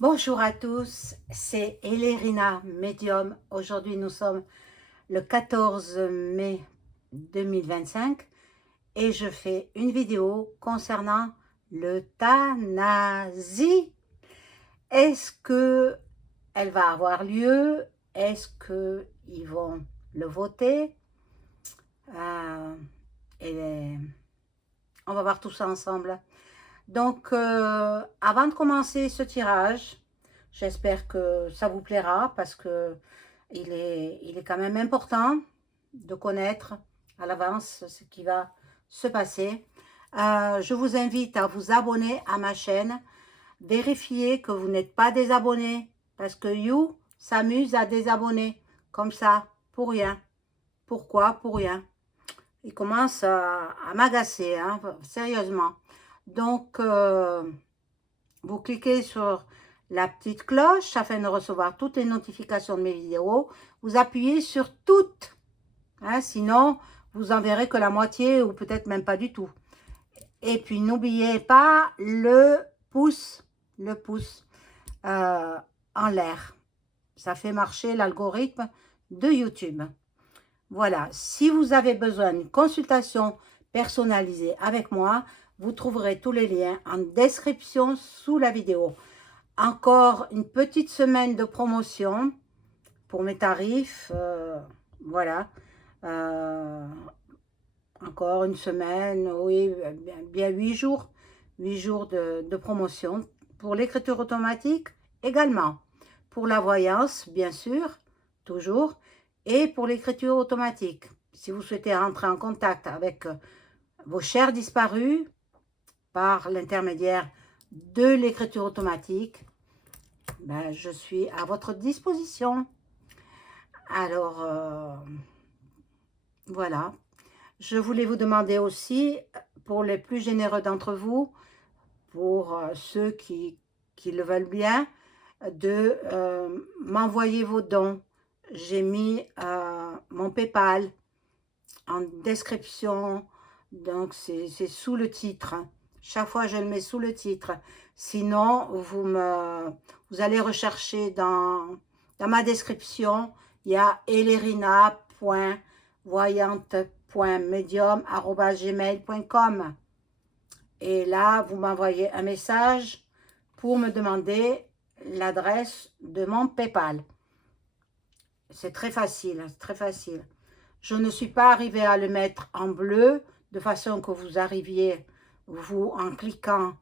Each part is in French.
Bonjour à tous, c'est Elérina Medium. Aujourd'hui, nous sommes le 14 mai 2025 et je fais une vidéo concernant l'euthanasie. Est-ce que elle va avoir lieu? Est-ce qu'ils vont le voter? Euh, et on va voir tout ça ensemble. Donc, avant de commencer ce tirage, j'espère que ça vous plaira parce que il est quand même important de connaître à l'avance ce qui va se passer. Je vous invite à vous abonner à ma chaîne. Vérifiez que vous n'êtes pas désabonné parce que You s'amuse à désabonner comme ça, pour rien. Pourquoi? Pour rien. Il commence à m'agacer, hein, sérieusement. Donc, vous cliquez sur la petite cloche afin de recevoir toutes les notifications de mes vidéos. Vous appuyez sur toutes, hein, sinon vous en verrez que la moitié ou peut-être même pas du tout. Et puis n'oubliez pas le pouce en l'air. Ça fait marcher l'algorithme de YouTube. Voilà, si vous avez besoin d'une consultation personnalisée avec moi, vous trouverez tous les liens en description sous la vidéo. Encore une petite semaine de promotion pour mes tarifs. Voilà. Euh, Encore une semaine, oui, bien 8 jours. 8 jours de promotion. Pour l'écriture automatique également. Pour la voyance, bien sûr, toujours. Et pour l'écriture automatique. Si vous souhaitez rentrer en contact avec vos chers disparus par l'intermédiaire de l'écriture automatique, ben, je suis à votre disposition. Alors, voilà. Je voulais vous demander aussi, pour les plus généreux d'entre vous, pour ceux qui le veulent bien, de m'envoyer vos dons. J'ai mis mon PayPal en description, donc c'est sous le titre. Chaque fois, je le mets sous le titre. Sinon, vous allez rechercher dans ma description, il y a elerina.voyante.medium@gmail.com. Et là, vous m'envoyez un message pour me demander l'adresse de mon PayPal. C'est très facile, c'est très facile. Je ne suis pas arrivée à le mettre en bleu, de façon que vous arriviez, vous, en cliquant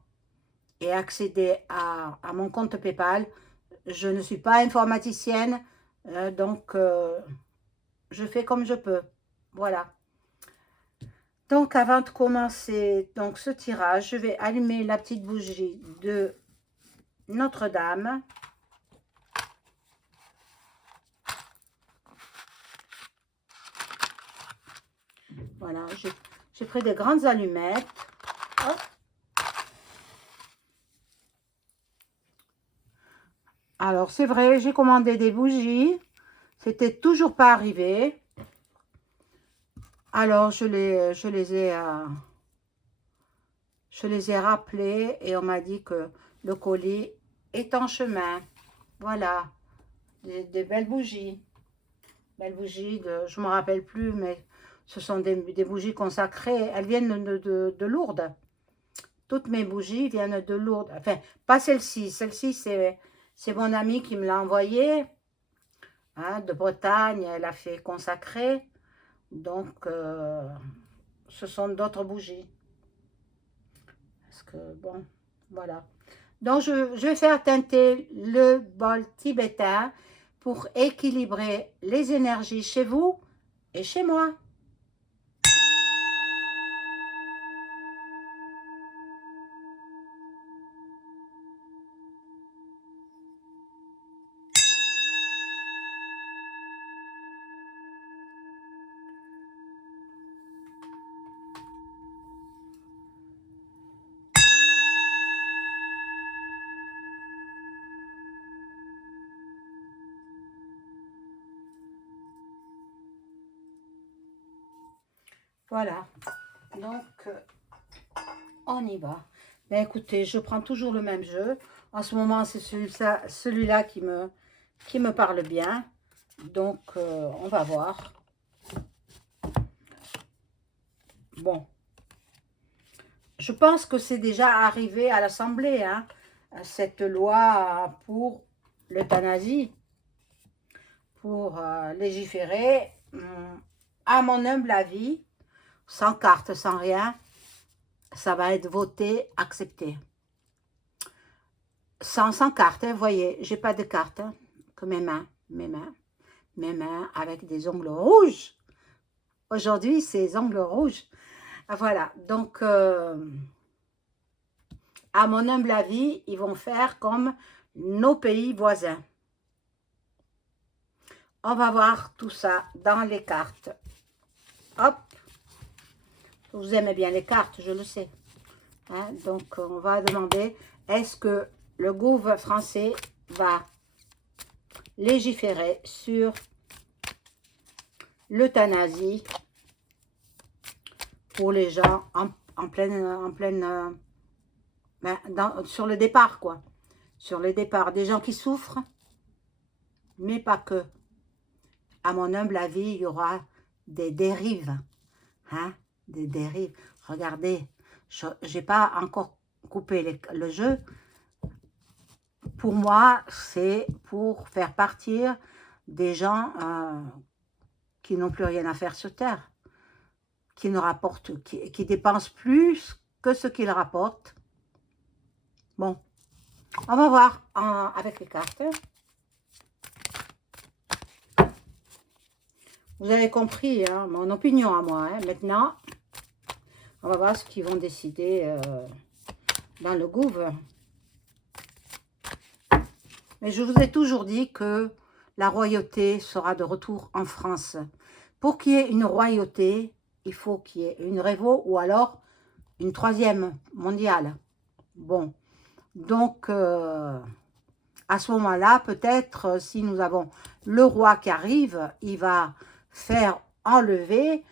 et accéder à mon compte PayPal. Je ne suis pas informaticienne, donc je fais comme je peux. Voilà. Donc, avant de commencer donc, ce tirage, je vais allumer la petite bougie de Notre-Dame. Voilà, j'ai pris des grandes allumettes. Hop. Alors, c'est vrai, j'ai commandé des bougies. C'était toujours pas arrivé. Alors, je les ai rappelés et on m'a dit que le colis est en chemin. Voilà, des belles bougies. Belles bougies, je ne me rappelle plus, mais ce sont des bougies consacrées. Elles viennent de Lourdes. Toutes mes bougies viennent de Lourdes. Enfin, pas celle-ci. Celle-ci, c'est mon amie qui me l'a envoyée. Hein, de Bretagne, elle a fait consacrer. Donc, ce sont d'autres bougies. Parce que, bon, voilà. Donc, je vais faire teinter le bol tibétain pour équilibrer les énergies chez vous et chez moi. Voilà. Donc, on y va. Ben, écoutez, je prends toujours le même jeu. En ce moment, c'est celui-là qui me parle bien. Donc, on va voir. Bon. Je pense que c'est déjà arrivé à l'Assemblée, hein, cette loi pour l'euthanasie, pour légiférer. À mon humble avis, sans carte, sans rien, ça va être voté, accepté. Sans carte, vous voyez, j'ai pas de carte, hein, que mes mains avec des ongles rouges. Aujourd'hui, c'est les ongles rouges. Voilà, donc, à mon humble avis, ils vont faire comme nos pays voisins. On va voir tout ça dans les cartes. Hop, vous aimez bien les cartes, je le sais. Hein, donc, on va demander, est-ce que le gouvernement français va légiférer sur l'euthanasie pour les gens sur le départ, quoi. Sur le départ, des gens qui souffrent, mais pas que. À mon humble avis, il y aura des dérives. Hein, des dérives. Regardez, je n'ai pas encore coupé le jeu. Pour moi, c'est pour faire partir des gens qui n'ont plus rien à faire sur Terre, qui ne rapportent, qui dépensent plus que ce qu'ils rapportent. Bon, on va voir avec les cartes. Vous avez compris, hein, mon opinion à moi. Hein. Maintenant, on va voir ce qu'ils vont décider dans le gouvernement. Mais je vous ai toujours dit que la royauté sera de retour en France. Pour qu'il y ait une royauté, il faut qu'il y ait une révo ou alors une troisième mondiale. Bon, donc à ce moment-là, peut-être si nous avons le roi qui arrive, il va faire enlever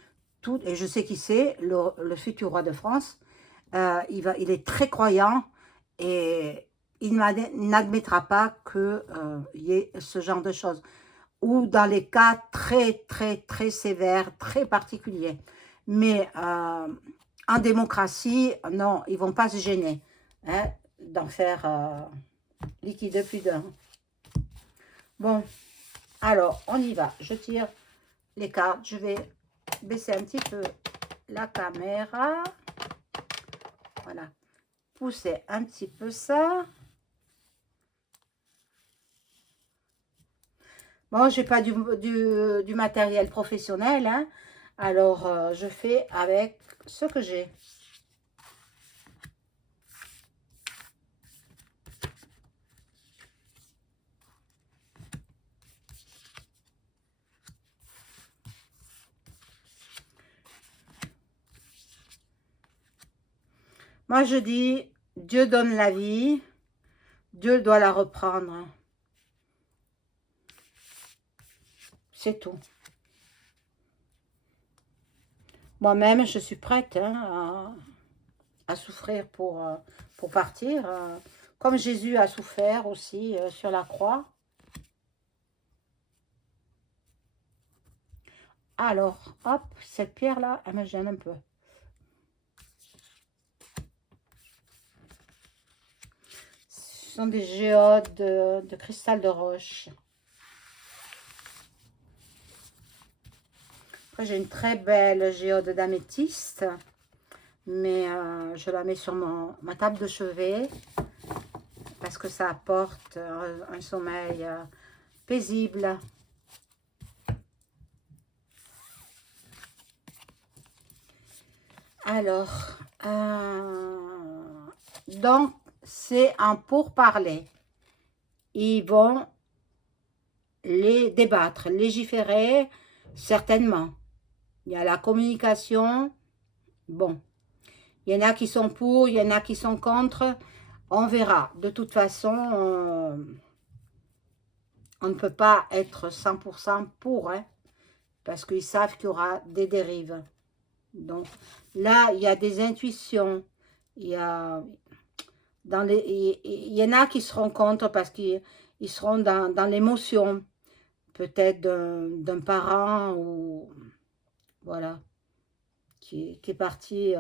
tout, et je sais qui c'est, le futur roi de France, il est très croyant et il n'admettra pas qu'il y ait ce genre de choses. Ou dans les cas très, très, très sévères, très particuliers. Mais en démocratie, non, ils ne vont pas se gêner hein, d'en faire liquider plus d'un. Bon, alors, on y va. Je tire les cartes. Je vais baisser un petit peu la caméra. Voilà. Pousser un petit peu ça. Bon, j'ai pas du matériel professionnel, hein. Alors, je fais avec ce que j'ai. Moi, je dis, Dieu donne la vie, Dieu doit la reprendre. C'est tout. Moi-même, je suis prête hein, à souffrir pour partir. Comme Jésus a souffert aussi sur la croix. Alors, hop, cette pierre-là, elle me gêne un peu. Ce sont des géodes de cristal de roche. Après, j'ai une très belle géode d'améthyste. Mais je la mets sur ma table de chevet. Parce que ça apporte un sommeil paisible. Alors, donc, c'est un pourparler. Ils vont les débattre, légiférer, certainement. Il y a la communication. Bon, il y en a qui sont pour, il y en a qui sont contre. On verra. De toute façon, on ne peut pas être 100% pour, hein, parce qu'ils savent qu'il y aura des dérives. Donc, là, il y a des intuitions. Il y a il y en a qui seront contre parce qu'ils seront dans l'émotion, peut-être d'un parent ou voilà, qui est parti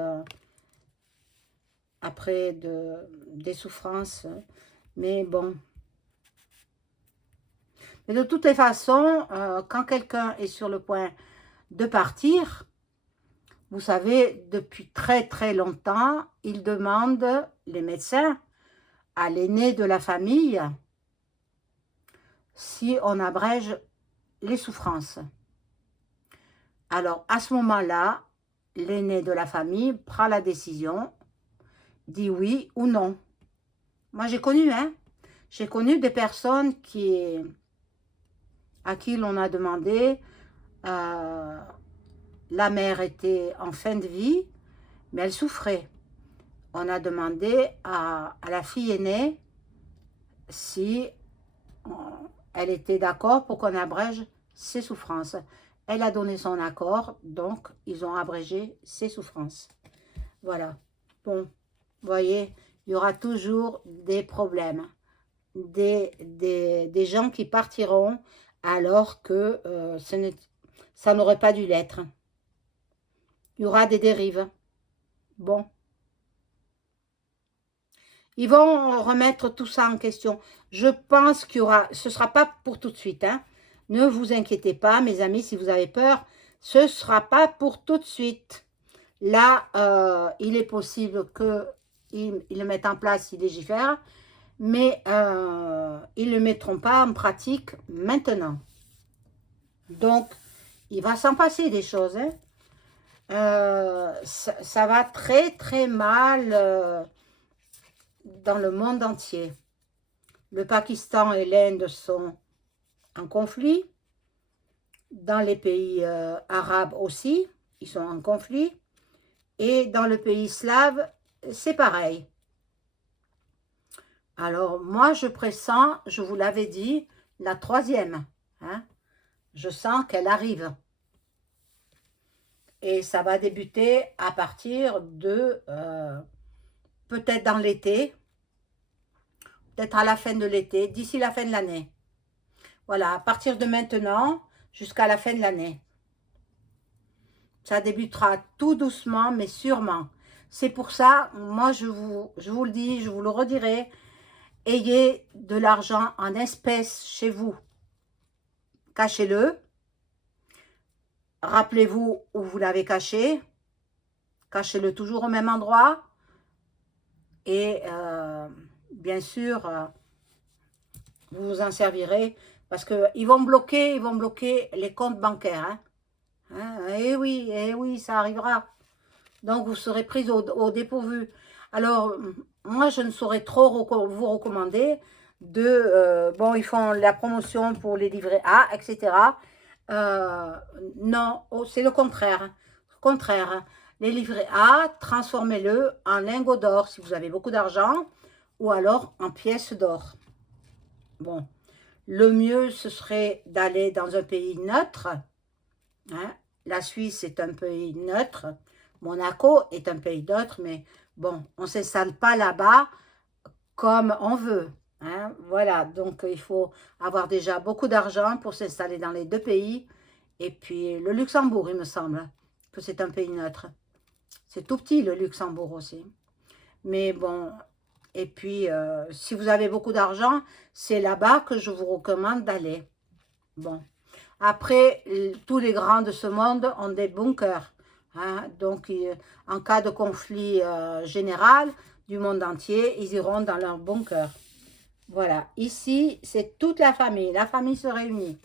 après des souffrances. Mais bon. Mais de toutes les façons, quand quelqu'un est sur le point de partir, vous savez, depuis très très longtemps, ils demandent, les médecins, à l'aîné de la famille, si on abrège les souffrances. Alors, à ce moment-là, l'aîné de la famille prend la décision, dit oui ou non. Moi, j'ai connu, hein, j'ai connu des personnes à qui l'on a demandé, la mère était en fin de vie, mais elle souffrait. On a demandé à la fille aînée si elle était d'accord pour qu'on abrège ses souffrances. Elle a donné son accord, donc ils ont abrégé ses souffrances. Voilà. Bon, vous voyez, il y aura toujours des problèmes. Des gens qui partiront alors que ça n'aurait pas dû l'être. Il y aura des dérives. Bon. Ils vont remettre tout ça en question. Je pense qu'il y aura... Ce ne sera pas pour tout de suite. Hein. Ne vous inquiétez pas, mes amis, si vous avez peur. Ce ne sera pas pour tout de suite. Là, il est possible qu'ils le mettent en place, ils légifèrent. Mais ils ne le mettront pas en pratique maintenant. Donc, il va s'en passer des choses. Hein. Ça va très très mal dans le monde entier. Le Pakistan et l'Inde sont en conflit. Dans les pays arabes aussi, ils sont en conflit. Et dans le pays slave, c'est pareil. Alors, moi, je pressens, je vous l'avais dit, la troisième. Hein. Je sens qu'elle arrive. Et ça va débuter à partir de, peut-être dans l'été, peut-être à la fin de l'été, d'ici la fin de l'année. Voilà, à partir de maintenant jusqu'à la fin de l'année. Ça débutera tout doucement, mais sûrement. C'est pour ça, moi, je vous le dis, je vous le redirai, ayez de l'argent en espèces chez vous. Cachez-le. Rappelez-vous où vous l'avez caché. Cachez-le toujours au même endroit. Et bien sûr, vous vous en servirez parce qu'ils vont bloquer les comptes bancaires. Hein. Eh oui, ça arrivera. Donc, vous serez pris au dépourvu. Alors, moi, je ne saurais trop vous recommander de... bon, ils font la promotion pour les livrets A, etc. Non, c'est le contraire. Les livrets A, transformez-le en lingots d'or si vous avez beaucoup d'argent ou alors en pièces d'or. Bon, le mieux, ce serait d'aller dans un pays neutre. Hein. La Suisse est un pays neutre. Monaco est un pays neutre, mais bon, on ne s'installe pas là-bas comme on veut. Hein. Voilà, donc il faut avoir déjà beaucoup d'argent pour s'installer dans les deux pays. Et puis le Luxembourg, il me semble que c'est un pays neutre. C'est tout petit, le Luxembourg aussi. Mais bon, et puis, si vous avez beaucoup d'argent, c'est là-bas que je vous recommande d'aller. Bon. Après, tous les grands de ce monde ont des bunkers. Hein, donc, en cas de conflit général du monde entier, ils iront dans leur bunker. Voilà. Ici, c'est toute la famille. La famille se réunit.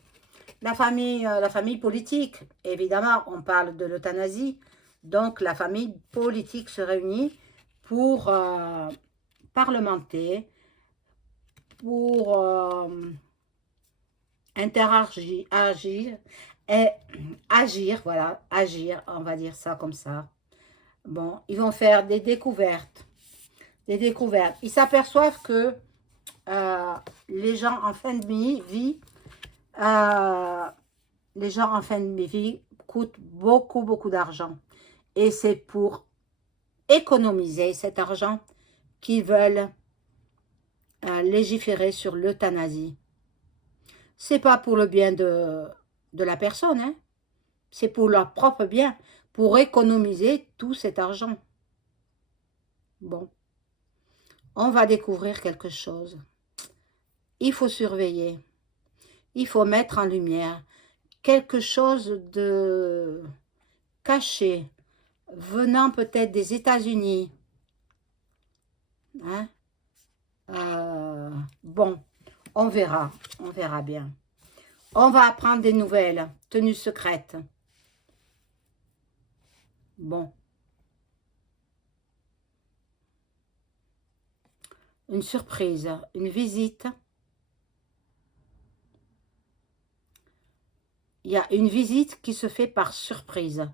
La famille politique, évidemment, on parle de l'euthanasie. Donc, la famille politique se réunit pour parlementer, pour interagir, agir, voilà, agir, on va dire ça comme ça. Bon, ils vont faire des découvertes. Ils s'aperçoivent que les gens en fin de vie, coûtent beaucoup d'argent. Et c'est pour économiser cet argent qu'ils veulent légiférer sur l'euthanasie. C'est pas pour le bien de la personne, hein. C'est pour leur propre bien, pour économiser tout cet argent. Bon, on va découvrir quelque chose. Il faut surveiller, il faut mettre en lumière quelque chose de caché, venant peut-être des États-Unis. Hein? Bon, on verra bien. On va apprendre des nouvelles, tenues secrètes. Bon. Une surprise, une visite. Il y a une visite qui se fait par surprise.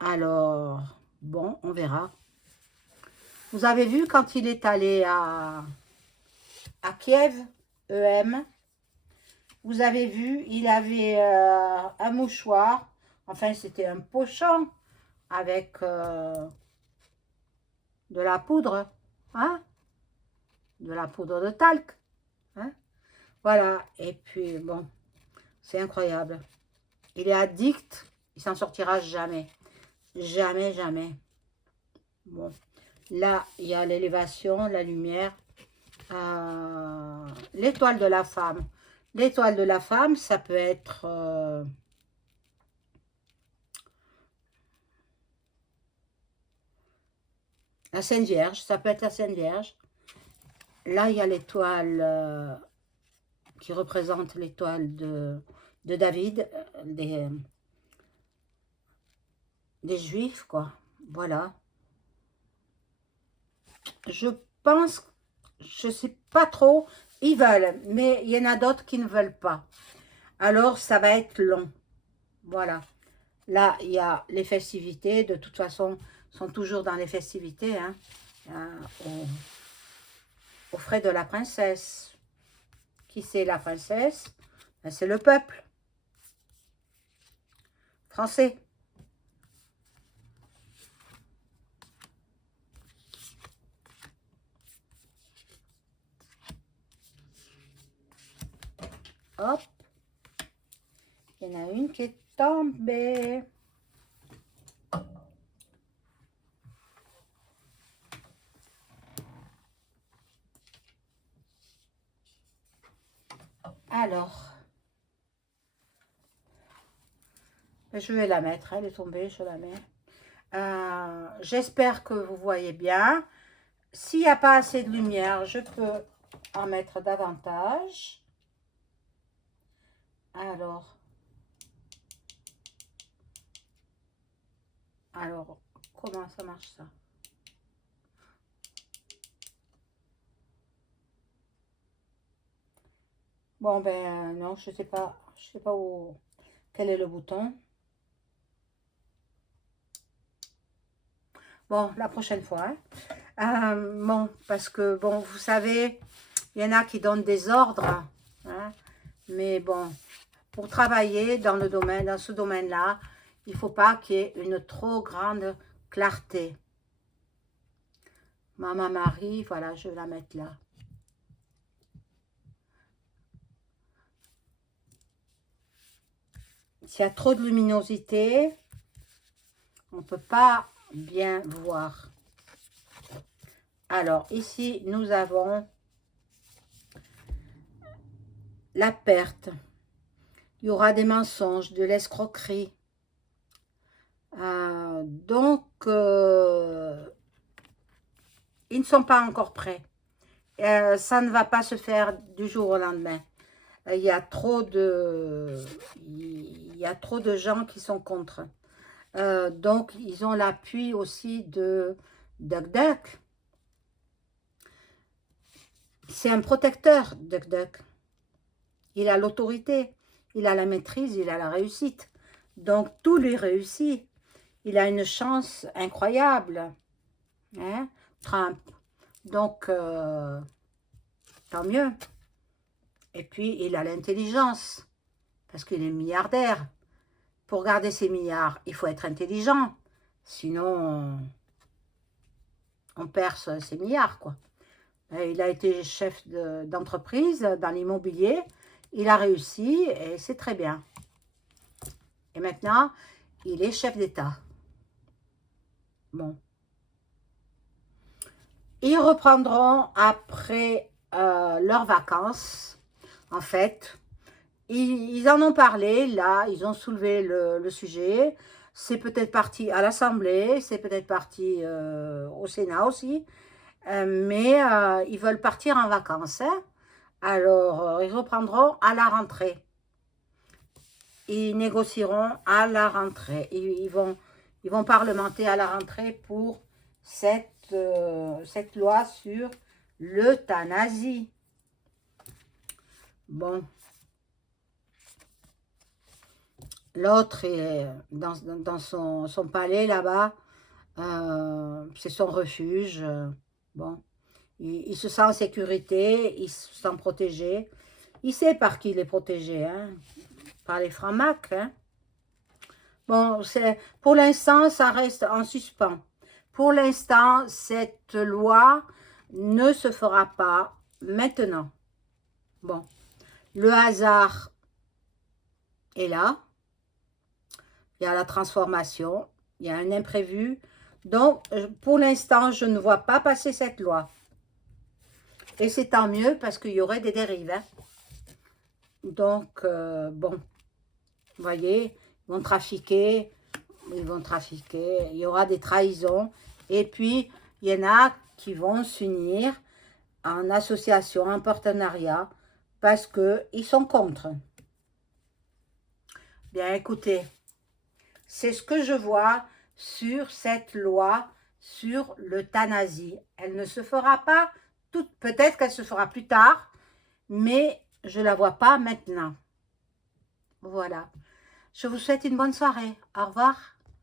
Alors, bon, on verra. Vous avez vu quand il est allé à Kiev, EM, vous avez vu, il avait un mouchoir, enfin c'était un pochon avec de la poudre, hein, de la poudre de talc, hein, voilà, et puis bon, c'est incroyable. Il est addict, il s'en sortira jamais, jamais, jamais. Bon, là, il y a l'élévation, la lumière, l'étoile de la femme. L'étoile de la femme, ça peut être la Sainte Vierge, ça peut être la Sainte Vierge. Là, il y a l'étoile qui représente l'étoile de David, des Juifs, quoi. Voilà. Je pense, je sais pas trop, ils veulent, mais il y en a d'autres qui ne veulent pas. Alors, ça va être long. Voilà. Là, il y a les festivités. De toute façon, sont toujours dans les festivités, hein, aux frais de la princesse. Qui c'est la princesse? Ben, c'est le peuple français. Hop. Il y en a une qui est tombée. Alors, je vais la mettre, elle est tombée, je la mets. J'espère que vous voyez bien. S'il n'y a pas assez de lumière, je peux en mettre davantage. Alors, comment ça marche ça? Bon, ben non, je sais pas où, quel est le bouton. Bon, la prochaine fois. Hein. Bon, parce que, bon, vous savez, il y en a qui donnent des ordres. Hein, mais bon, pour travailler dans le domaine, dans ce domaine-là, il ne faut pas qu'il y ait une trop grande clarté. Maman Marie, voilà, je vais la mettre là. S'il y a trop de luminosité, on ne peut pas bien voir. Alors, ici, nous avons la perte. Il y aura des mensonges, de l'escroquerie. Donc, ils ne sont pas encore prêts. Ça ne va pas se faire du jour au lendemain. Il y a trop de gens qui sont contre. Donc, ils ont l'appui aussi de DuckDuck. C'est un protecteur, DuckDuck. Il a l'autorité, il a la maîtrise, il a la réussite. Donc, tout lui réussit. Il a une chance incroyable. Hein, Trump. Donc, tant mieux. Et puis, il a l'intelligence. Parce qu'il est milliardaire. Pour garder ses milliards, il faut être intelligent. Sinon, on perd ses milliards, quoi. Il a été chef d'entreprise dans l'immobilier. Il a réussi et c'est très bien. Et maintenant, il est chef d'État. Bon. Ils reprendront après leurs vacances. En fait, ils en ont parlé, là, ils ont soulevé le sujet. C'est peut-être parti à l'Assemblée, c'est peut-être parti au Sénat aussi. Mais ils veulent partir en vacances. Hein. Alors, ils reprendront à la rentrée. Ils négocieront à la rentrée. Ils vont parlementer à la rentrée pour cette loi sur l'euthanasie. Bon. L'autre est dans son palais là-bas. C'est son refuge. Bon. Il se sent en sécurité, il se sent protégé. Il sait par qui il est protégé, hein, par les francs-macs. Hein. Bon, pour l'instant, ça reste en suspens. Pour l'instant, cette loi ne se fera pas maintenant. Bon, le hasard est là. Il y a la transformation, il y a un imprévu. Donc, pour l'instant, je ne vois pas passer cette loi. Et c'est tant mieux parce qu'il y aurait des dérives. Hein. Donc, bon, vous voyez, ils vont trafiquer, il y aura des trahisons. Et puis, il y en a qui vont s'unir en association, en partenariat, parce qu'ils sont contre. Bien, écoutez, c'est ce que je vois sur cette loi sur l'euthanasie. Elle ne se fera pas peut-être qu'elle se fera plus tard, mais je ne la vois pas maintenant. Voilà. Je vous souhaite une bonne soirée. Au revoir.